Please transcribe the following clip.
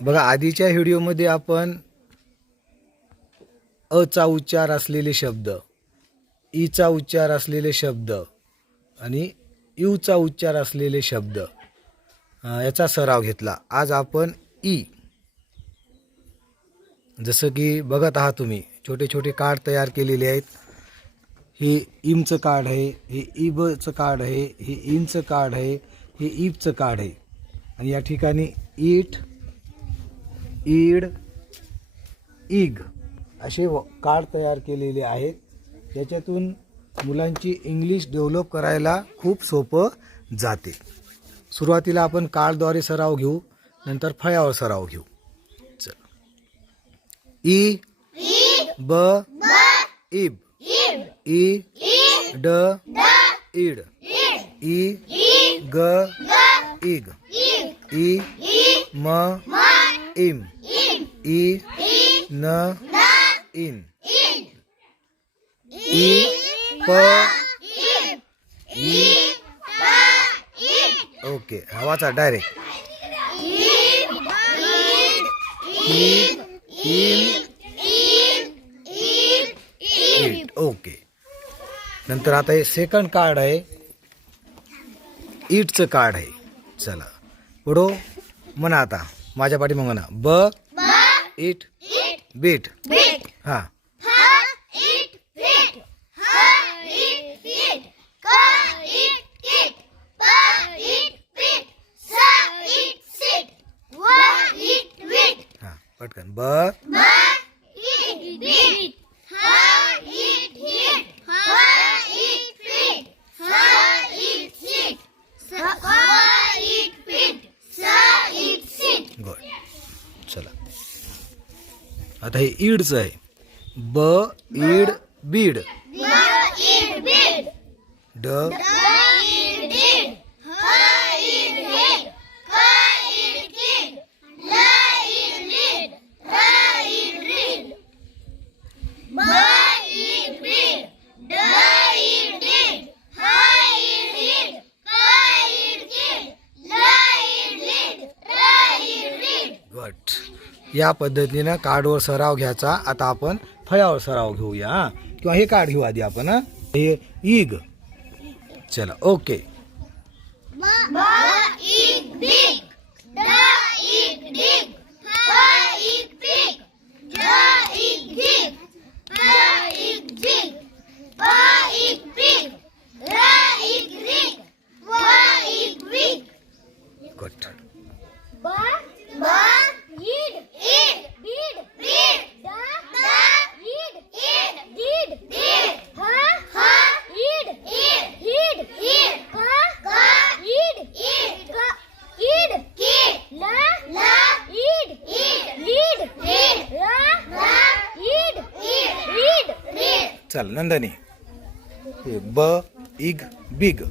बघा आधीच्या व्हिडिओमध्ये आपण अचा उच्चार असलेले शब्द, ईचा उच्चार असलेले शब्द आणि यूचा उच्चार असलेले शब्द याचा सराव घेतला. आज आपण ई, जसं की बघत आहात तुम्ही छोटे छोटे कार्ड तयार केलेले आहेत. हे इमचं कार्ड आहे, हे इबचं कार्ड आहे, हे इनचं कार्ड आहे, हे ईबचं कार्ड आहे. आणि या ठिकाणी ईट, ईड, ईग असे कार्ड तयार केलेले आहेत. त्याच्यातून मुलांची इंग्लिश डेव्हलप करायला खूप सोपं जाते. सुरुवातीला आपण कार्डद्वारे सराव घेऊ, नंतर फळ्यावर सराव घेऊ. चला. ई, ब, इब, ई, ड, ईड, ई, ग, ईग, ई, म, इम, ई, न, इन, ई, प, ई. ओके, हवाचा डायरेक्ट ओके. नंतर आता हे सेकंड कार्ड आहे, ईटचं कार्ड आहे. चला पुढो म्हणा, आता माझ्या पाठी मग म्हणा. ब, इट, बीट. हा, पटकन. ब, गुड. चला आता हे ईडचं आहे. ब, ईड, बीड. ड, गुड. या पद्धतीनं कार्डवर सराव घ्यायचा. आता आपण फळ्यावर सराव घेऊया. हा, किंवा हे कार्ड घेऊ आधी आपण. हा, हे ईग. चला ओके. गुड. चल नंदनी. ब, इग, बिग.